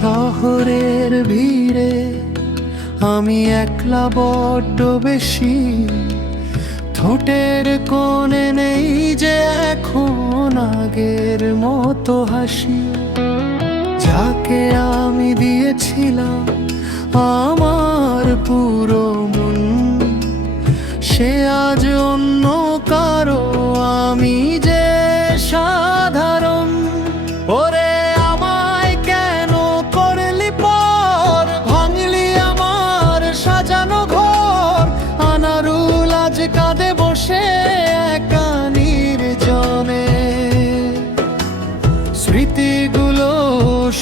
শহরের ভিড়ে আমি একলা বড্ড বেশি, ঠোঁটের কোণে নেই যে এখন আগের মতো হাসি। যাকে আমি দিয়েছিলাম আমার পুরো মন, সে আজ অন্য কারো, আমি যে সাধারণ। ওরে আমায় কেন করলি পর, ভাঙলি আমার সাজানো ঘর। আনারুল আজ কাঁদে বসে একা নির্জনে, স্মৃতিগুলো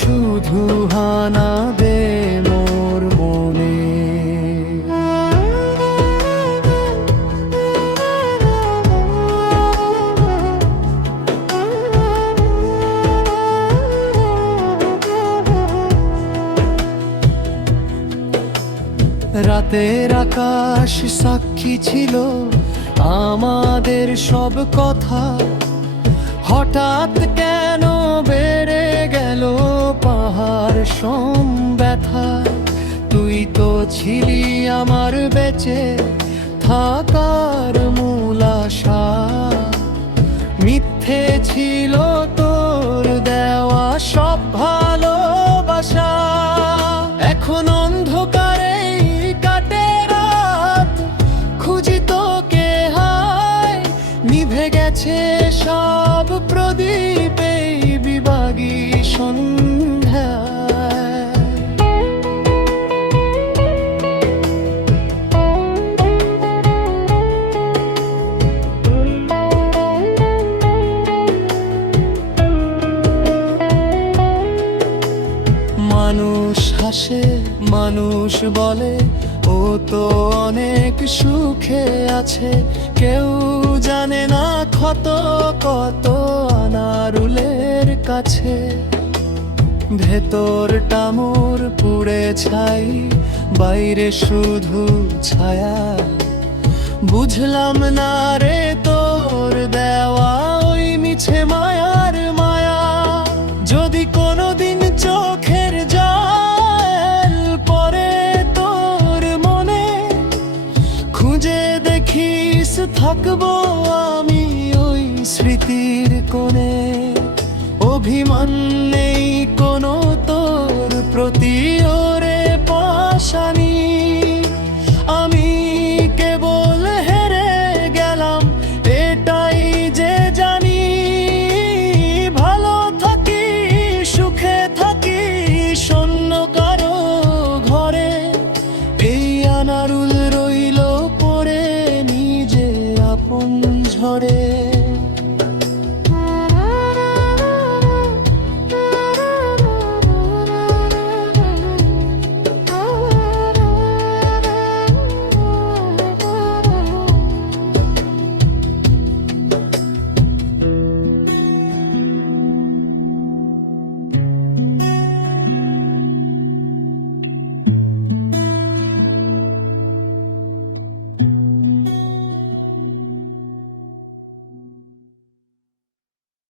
শুধু হানা দে মোর মনে। রাতের আকাশ সাক্ষী ছিল আমাদের সব কথা, হঠাৎ কেন বেড়ে গেল পাহাড় সম ব্যথা। তুই তো ছিলি আমার বেঁচে থাকার মূল আশা, মিথ্যে ছিল তোর দেওয়া সব ভালোবাসা। এখন অন্ধকারে কাটে রাত, খুঁজি তোকে হায়, নিভে গেছে সব প্রদীপ এই বিভাগী সন্ধ্যায়। মানুষ হাসে, মানুষ বলে ও তো অনেক সুখে আছে, কেউ জানে না ক্ষত কত আনারুলের কাছে। ভেতরটা মোর পুড়ে ছাই, বাইরে শুধু ছায়া। বুঝলাম না রে তোর দেওয়া ওই মিছে মায়ার মায়া। যদি কোনোদিন চোখের জল পড়ে তোর মনে, খুঁজে দেখিস থাকবো